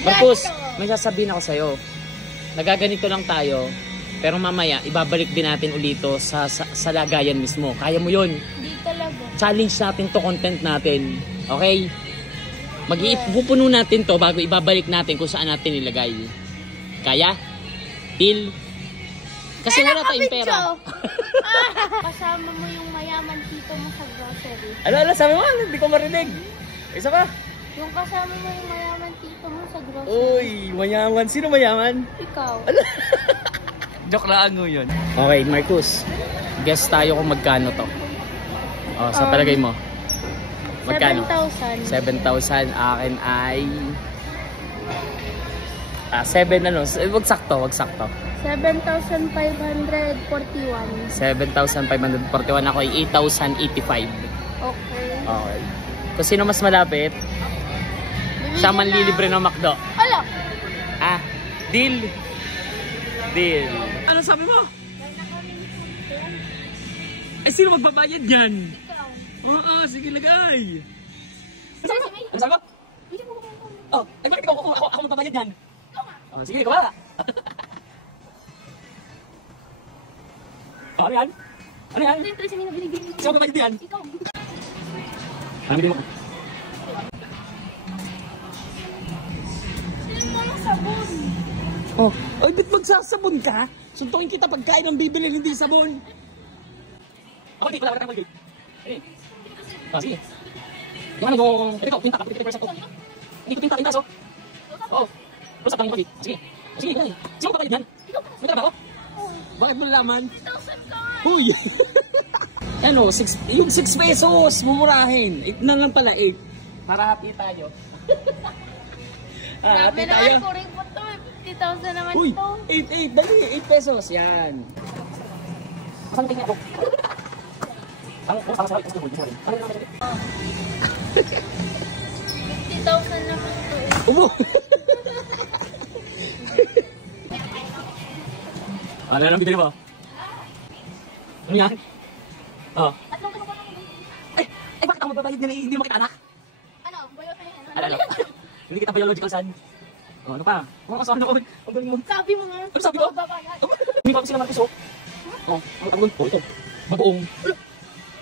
Marcos, may sasabihin ako sa'yo. Nagaganito lang tayo, pero mamaya, ibabalik din natin ulito sa lagayan mismo. Kaya mo yun. Hindi talaga. Challenge natin to, content natin. Okay? Pupuno natin to bago ibabalik natin kung saan natin ilagay. Kaya? Deal? Kasi wala tayong pera. Kasama mo yung mayaman tito mo sa grocery. Ano, sabi mo? Hindi ko marinig. Isa pa? Yung kasama mo yung mayaman tito mo sa grocery. Uy, mayaman. Sino mayaman? Ikaw. Joke lang yun. Okay, Marcus. Guess tayo kung magkano to. Oh, sa palagay mo. Magkano? 7,000. 7,000. Akin ay 7 ano. Wag sakto. 7,541. 7,541. Ako ay 8,085. Okay. Kung sino mas malapit, siya man lilibre ng McDo. Hala! Deal. Ano sabi mo? Eh, sino magbabayad yan? Ikaw. Oo, sige, lagay. Ano sabi mo? Oh, bakit ako magbabayad yan? Oh, sige, ikaw ba? Ano yan? Ano yan? Sino magbabayad yan? Ikaw. Ano bilhin mo? Sabon. Oh, ay, ba't magsasabon ka? Suntukin kita pagkain ang bibili, hindi sabon. Ako, di, wala kang mag-gate. Sige. Yung ano yung, ito, pinta ka, pinta ko. Hindi ko pinta, so. Oo. Rusap lang yung pag-gate. Sige. Sige, ganyan. Sino kapalid yan? May trabaho? Bakit mo nalaman? 1,000 ka. Huy! Ano, yung 6 pesos, mumurahin. 8 na lang pala, 8. Para happy tayo. Grabe happy naman, tayo. kuring po to. 50,000 naman Uy, to. 8, dali, 8 pesos. Yan. Saan tingin ako? Ano, sama sa ito. 50,000 naman to. Ubo! Ano yan ang bibili mo? Ano yan? Oh. Ay, bakit ako magbabayad na hindi mo kita anak? Ano? Bayo tayo yan? Ano? Hindi kita biological son. Oh, ano pa? Ano ka ako? Ang galing mo. Sabi mo nga. Ano sabi ko? Hindi pa ko sila Marcos, oh. Oh, ang ito. Bagoong.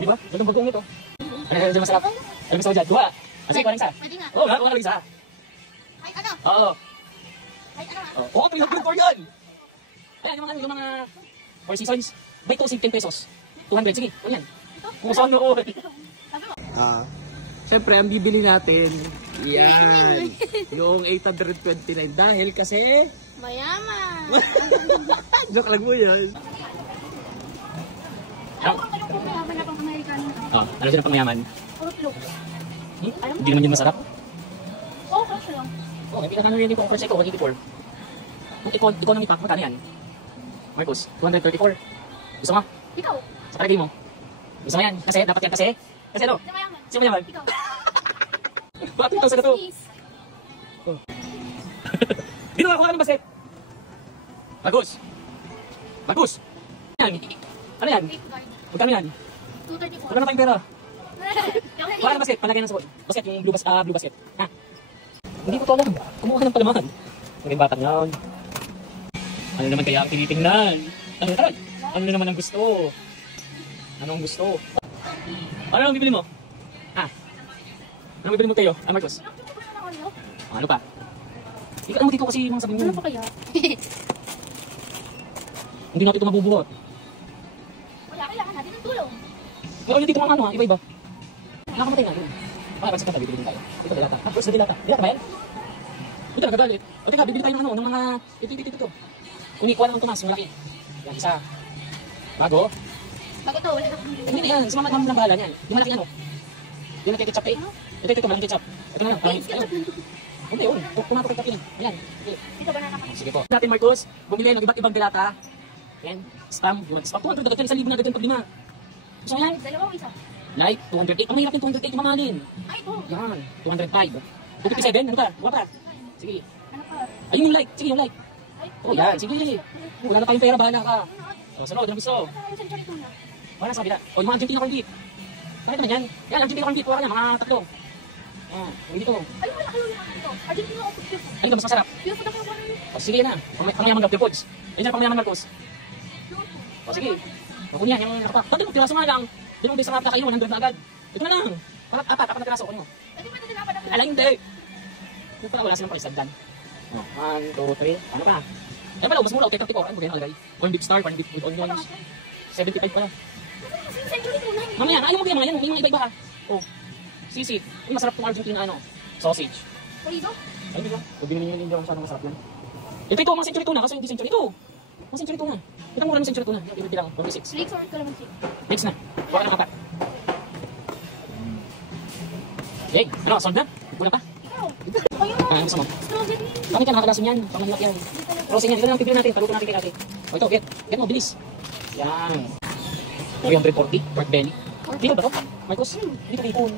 Di ba? Gandang bagoong ito. Ano yung masarap? Ano gusto mo dyan? Duha. Sige, kuha lang isa. Pwede nga. Oo, kuha lang isa. Ay, ano? Oo. Ay, ano nga? Oo, ito yung for yan. Ayan, yung mga Four Seasons. By 10 pesos. 200. Sige, ano yan? Kung saan mo ko. Siyempre, ang bibili natin, yan, yung 829 dahil kasi mayaman. joke lang mo yan. Ano mayaman na pang Amerikano? Ano sila pang mayaman? Fruit Loops. Hindi naman yun masarap. Oo, fresh lang. May pinakano rin yung fresh ko, 184. Yung economy pack, magkano yan? Marcos, 234. Gusto mo? Ikaw. Sa palagay mo? Gusto mo yan? Kasi, dapat yan kasi? Kasi ano? Si mayaman. Sino mayaman? Ikaw. Bakit 2,000 na to? Please. Dito nga, kuha ka ng basket. Marcos! Marcos! Yan. Ano yan? Magkano yan? 234. Wala na tayong pera. Kuha ka ng basket, palagay ng sabon. Basket, yung blue basket. Ha? Hindi ko to alam. Kumuha ng palaman. Maging batang yan. Ano naman kaya ang tinitingnan? Ano naman? Ano naman ang gusto? Anong gusto? Ano ang bibili mo? Anong bibili mo kayo? Marcos? Ano pa? Ikaw mo dito kasi mga sabi mo. Ano pa kaya? Hindi natin ito mabubuhat. Wala, kailangan natin ng tulong. Ngayon dito mga ano ha, iba-iba. Nakamatay nga yun. Baka sa kanta, bibili din tayo. Ito dilata. Tapos na dilata. Dilata ba yan? Ito nagagalit. O teka, bibili tayo ng ano, ng mga... Ito. Unikuha ng Tomas, malaki. Yan, isa. Bago. Bago to, wala na. Hindi yan, si mama ng bahala niyan. Yung malaki ano. Yung nagkiketchup eh. Ito, malaking ketchup. Ito na lang. Hindi, yun. Kumato kay Kapin. Ayan. Dito ba nakakapit? Sige po. Natin Marcos, bumili ng iba't ibang dilata. Yan. Spam. Spam. 200 dagat yan. 1,000 na dagat pag 5. Gusto mo yan? Dalawa o isa? Like, 208. Ang mahirap yung 208 yung mamahalin. Ay, ito. Yan. 205. 257. Ano ka? Buka pa. Sige. Ano pa? Ayun yung like. Sige yung like. Ay, Oh, yan. Sige. Wala na tayong pera. Bahala ka. O, sunod. Ano gusto? ano sa charito na? Wala sa kabila. O, yung mga Argentina corned beef. Bakit naman yan? Yan, Argentina corned beef. Wala ka niya. Mga tatlo. Dito. Ay, wala kayo yung ito. Argentina o Pupyo. Ano mas masarap? Pure food ako yung Sige na. Pangyaman Gab Foods. Yan dyan, pangyaman Marcos. Sige. Kunin yan, yung nakapa. Pati mo, piraso nga lang. Di mo sa kakain mo, 100 na agad. Ito na lang. Apat na piraso, kunin mo. Hindi ba ito dapat ako? Ala, hindi. Yung pala, wala silang price dyan. 1, 2, 3. Ano ka? Yan pala, mas mura. Okay, 34. Ano ba yan nakalagay? Corn beef star, corn beef with onions. 75 pala. Kasi yung century tunay. Mamaya, ayaw mo kaya mga yan. May mga iba-iba ha. Oh. Sisi. Yung masarap tong Argentina, ano? Sausage. Chorizo? Ay, di ba? Huwag binili nyo hindi ako masyadong masarap yan. Ito, mga century tuna. Kaso hindi century. Ito. Mga century tuna. Ito mura ng century tuna. Ito lang, 26. Flakes or calamansi? Next na. Baka ng apat. Okay, ano, sold na? Kulang pa? Ikaw. Ayun. Gusto mo? Strawberry. Bakit ka nakakalasin yan? Pang mahirap yan. Frozen yan. Ito na lang pipili natin. Paluto natin kay ate. O ito, get mo, bilis. Yan. 340, pork belly. Dito ba ito? Marcos? Dito bacon.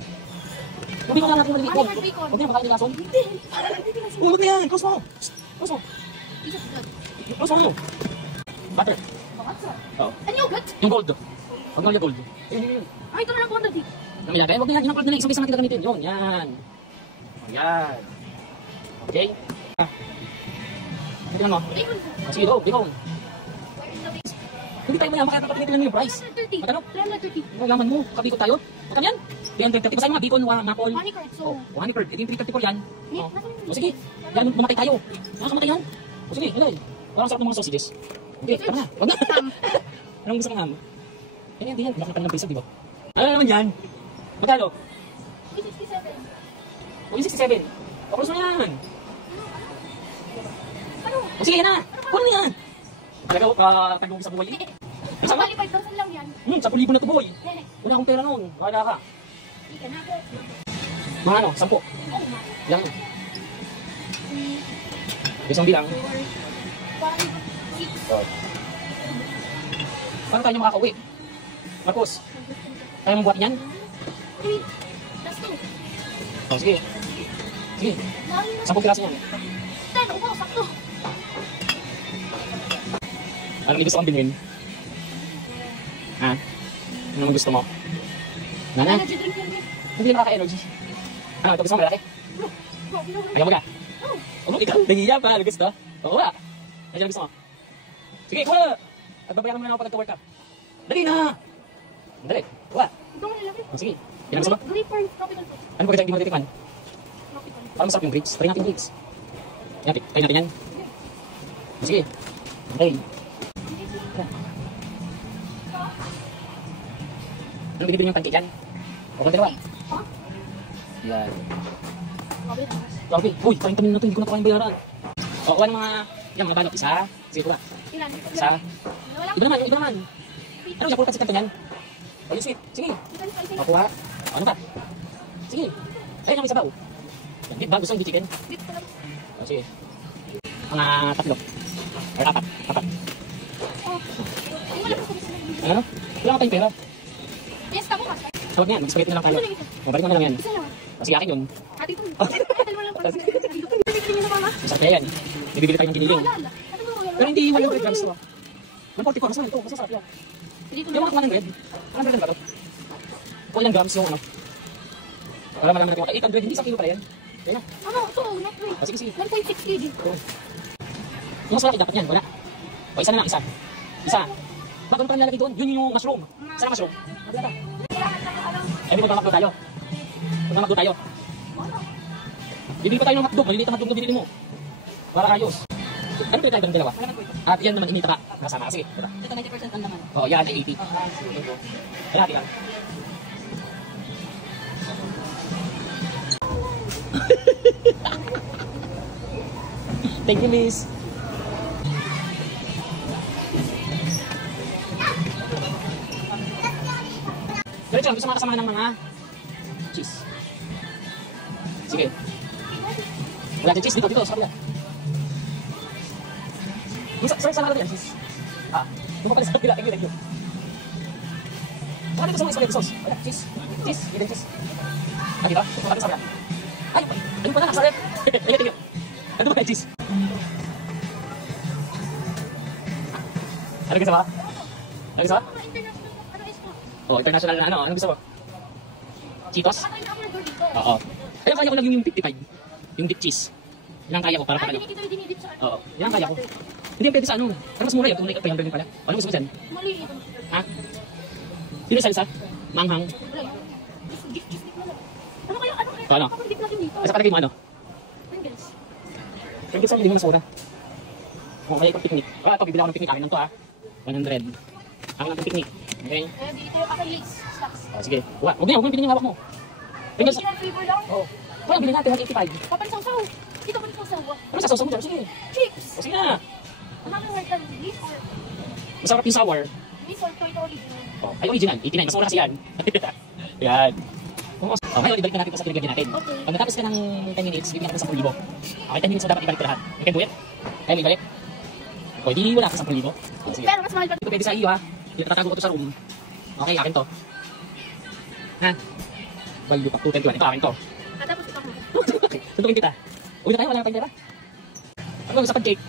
Huwag ko na natin maliliit ko. Huwag na makain lason. Hindi. Huwag na yan. Close mo. Close mo. Close mo yun. Butter. Oo. Ano yung gut? Yung gold. Huwag na yung gold. Yun. Ay, ito na lang po ang Namilagay. Huwag na yan. Yung gold na lang. Isang natin gagamitin. Yun. Yan. Yan. Okay. Tingnan mo. Sige, go. Bacon. Hindi tayo mayaman kaya papatingin lang yung price. 330. Magkano? 330. Ang laman mo, kabikot tayo. Magkano yan? 330. Kung sa'yo mga bacon, mapol. Honey curd, so. Oh, honey curd. Ito yung 334 yan. Yeah, O sige, yan, mamatay tayo. Nakakamatay yan. O sige, ilay. Parang sarap ng mga sausages. Okay, tama na. Wag na. Anong gusto mong ham? Yan, hindi yan. Bakit pa ng piso, di ba? Ano naman yan? Magkano? 67. O yung 67. O, close mo yan. Ano? O sige, yan na. Kunin mo yan. Talaga, tagubi sa buhay. Sa bali 5,000 lang yan. 10,000 na to, boy. Nene. Wala akong pera noon. Wala ka. Ika na po. Mga ano, 10. Oh, ma. Yan. Isang bilang. 4, 5, 6. Paano tayo makakauwi? Marcos, tayo mong buhat yan? 3. That's 2. O, sige. Sige, 10 piraso yan. 10. Upo, sakto. Anong gusto kong bilhin? Ha? Anong gusto mo? Nana? Energy drink yan. Hindi nakaka-energy. Ano, ito gusto mo malaki? Bro, ginawa Ayaw mo ka? Oh. Oo, ikaw. Nagiya pa. Ano gusto? Oo ba? Ano gusto mo? Sige, kuha! At babayaran mo na ako pag nagka-work ka. Dali na! Dali. Kuha. Ito nga nilagay. O, sige. Ilan gusto mo? Grapefruit, tropical fruit. Ano ba kaya hindi mo natitikman? Tropical. Parang masarap yung grapes. Try natin yung grapes. Yan, try natin yan. O, sige. Okay. Ano binibili yung pancake yan? O, kung dalawa. Ha? Yan. Grabe. Okay. Uy, 40 minuto. Hindi ko na ito kayong bayaran. O, kuha ng mga, yan, mga balot. Isa. Sige, kuha. Ilan? Isa. Wala. Iba naman, yung iba naman. Ano, yung pulkat sa kanto yan? O, yung sweet. Sige. O, kuha. O, ano pa? Sige. Ayun yung isa ba, o? Yan, beef ba? Gusto yung chicken? O, sige. Mga tatlo. Or apat. Apat. Ano? Wala ka tayong pera. Yes, tamo ka. Tawag nga, mag-spaghetti na lang tayo. O, balik mo na lang yan. Isa lang. O, sige, akin yun. Ate ko. Ay, dalawa lang pala. Bibili niyo na mama. Masarap kaya yan. Ibibili tayo ng giniling. Wala, wala. Ano ba, wala? Pero hindi 100 grams to. 144, masarap ito. Masarap yan. Dito Yung na. mga 100. 100 ba ito? O, ilang grams yung ano? Wala malaman natin. 800, hindi 1 kilo pala yan. Kaya na. Ano, ito, not weight. O, sige, sige. 1.6 kg. Ito. Yung mas malaki dapat yan, wala. O, isa na lang, isa. Isa. Bakit pa nilalagay doon? Yun yung mushroom. Isa na mushroom. Wala ka. Eh, di magmamakdo tayo. Magmamakdo tayo. Bibili pa tayo ng hotdog. Maliliit ang hotdog na binili mo. Para ayos. Ano tayo ng dalawa? At yan naman inita ka. Kasama. Sige. Ito 90% ang laman. Oo, yan ay 80. Kaya hati ka. Thank you, miss. Diretso, gusto makasama ng mga cheese. Sige. Wala dyan cheese dito, sa kabila. Sorry, saan natin yan, cheese? Ah, lumapal sa kabila. Thank you. Saka dito sa mga spaghetti sauce. Wala, cheese. Cheese, hindi cheese. Ah, dito? Lumapal sa kabila. Ay, ayun pa na, sorry. Thank you. Ano ba yung cheese? Ano gusto mo? Ano gusto mo? Oh, international na ano? Anong gusto mo? Cheetos? Oo. Kaya kaya ko lang yung 55. Yung dip cheese. Yan ang kaya ko para ano. Oo. Yan ang kaya ko. Hindi yung pwede sa ano. Pero mas mura yun. Kung may 300 din pala. Ano gusto mo dyan? Mali. Ha? Sino salsa? Manghang? Ano kaya? Ano kaya? Ano? Kapag dip natin dito. Asa kalagay mo ano? Pringles. Pringles hindi mo mas mura. Kung kaya ikot picnic. Ah, ito, bibili ako ng picnic. Akin lang to ha. 100. Akin lang picnic. Okay? Dito yung aking stocks. Oh, sige. Huwag na, huwag mo pinili yung hawak mo. Pringles. Original flavor lang. Oo. Kaya bilhin natin, 185. Papansang-saw. Dito pa rin saw. Ano sa sauce mo dyan? Sige. Chips. O, sige na. Ano ang worth ng beef or Masarap yung sour. beef or toy original? Oh, ay, original. 89. Mas mura kasi yan. Yan. Oh, ngayon, ibalik na natin ito sa pinagagyan natin. Okay. Pag natapos ka ng 10 minutes, bibigyan natin 10,000. Okay, 10 minutes na dapat ibalik ko lahat. You can do it? Kaya mo ibalik? O, di wala ka 10,000. Oh, sige. Pero mas mahal pa. Ito pwede sa iyo ha. Tatago ko to sa room. Okay, akin to. Ha? Value pa 221. Ito akin to. Tapos ito ako. Suntukin kita. Uwi na tayo, wala na tayong pera. Ano ba sa pancake?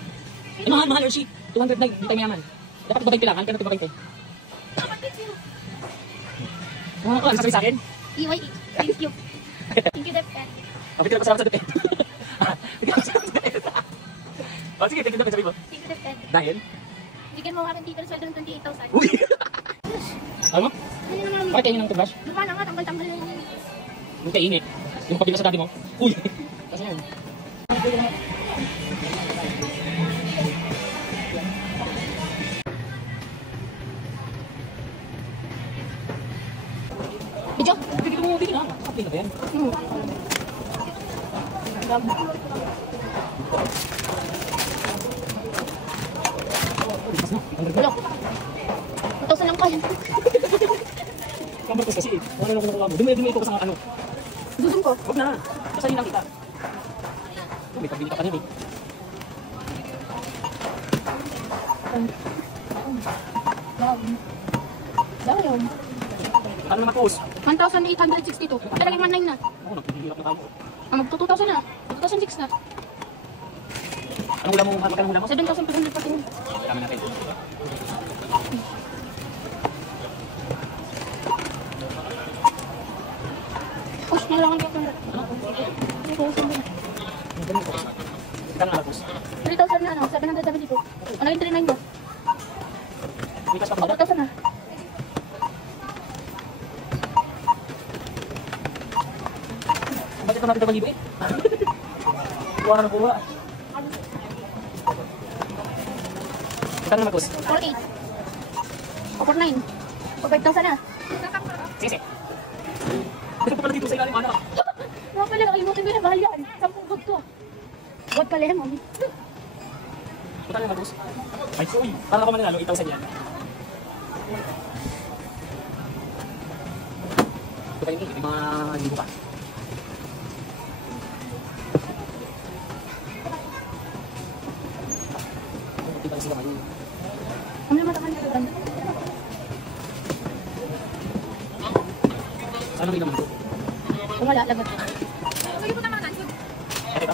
Eh, mahal, Hershey. 209, hindi tayo mayaman. Dapat ibabay kailangan, kaya natin ibabay. Ano ko, sasabihin sa akin? EYE. Thank you. Thank you, Dep. Okay, tira pa sa depend. O sige, thank you depend, sabi mo. Thank you, Dep. Dahil? Bigyan mo akin tito ng sweldo ng 28,000. Uy! Ano mo? Ano naman? Bakit kayo ng toothbrush? Lupa na nga, tanggal-tanggal yung... Yung kainit. Yung pabila sa dati mo. Uy! Kasi yan. Video? Bigyan na. Okay na ba yan? Wala. 2,000 lang kaya. Kambatos kasi. Wala na ako nakuha mo. Dumi ito sa ano. Dudong ko. Huwag na. Kasayin lang kita. May pabili ka pa niya eh. Dami yun. Ano naman post? 1,862. Talagang 1,900 na. Ako, nagpipilap na tayo. Magto 2,000 na. 2,006 na. Anong hula mo? Magkano hula mo? 7,200 pati yun. Kami natin. Push, nalaman ko yung Ano? 3,000 na. Kano na post? 3,000 na ano, 772. Ano yung 3,900 ko? May cash pa pa ba? 4,000 na. Bakit ito natin 2,000 eh? Kuha ka ng kuha. Kano naman post? 4,800. O 4,900. O 5,000 na. Sige. Ito pa pala dito sa ilalim, anak. Mga pala, nakalimutin ko na, mahal yan. 10 god ko. God pala yan, mami. Kano naman post? Ay, uy. Parang ako mananalo, 8,000 yan. Ito kayo yung mga libo pa. Ito sila ngayon. Ano naman naman yung ganda? Saan ang naman ito? Kung wala, lagot. Ito?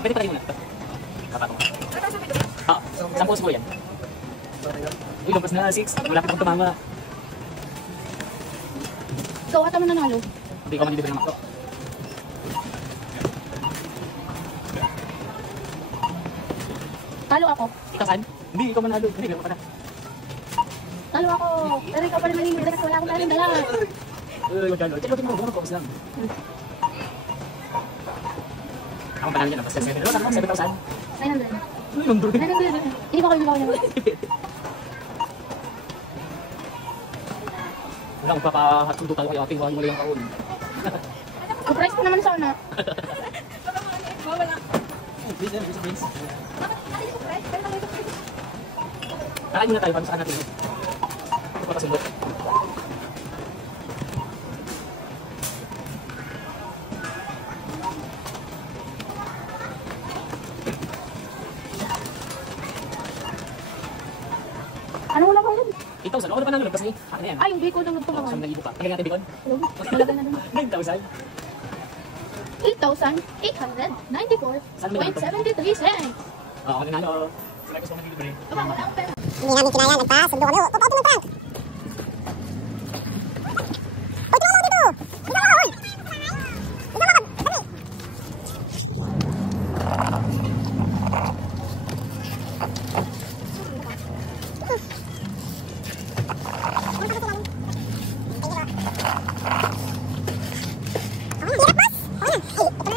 Pwede pa rin muna. Kapatong. Ah, 10 siguro yan. Uy, lumpas na 6. Wala ka pang tumama. Ikaw ata mo nanalo. Hindi ko manidibig naman. Talo ako. Ikaw saan? Hindi, ikaw manalo. Hindi, meron pa na. Talo ako. Pero ikaw pa rin manimili kasi wala akong talang dala. Uy, magkano. Check mo, gano'n ko lang. Ako panalo dyan, 7,000. 7,000? 900. Uy, nandun. 900. Hindi ko kayo naman. Wala, magpapahatundo tayo kay ating wala yung kaon. Surprise ko naman sana. Please. Kakain muna tayo, paano saan natin? Ito pa kasundot. Ano wala ko yun? 8,000. Ako na pa nalulog kasi akin na yan. Ay, yung bacon lang ito mga. 1,000 pa. Lagyan natin bacon. Malagay na naman. 9,000. 8,894.73 cents. Ako na nalo. Sila gusto ko nag-delivery. Aba, wala akong pera. Hindi namin kinaya, nagpasundo kami. Papa, ito ng prank! Uy, tumawag dito! Ikaw ako, uy! Ikaw ako! Dali! Ay, ito na.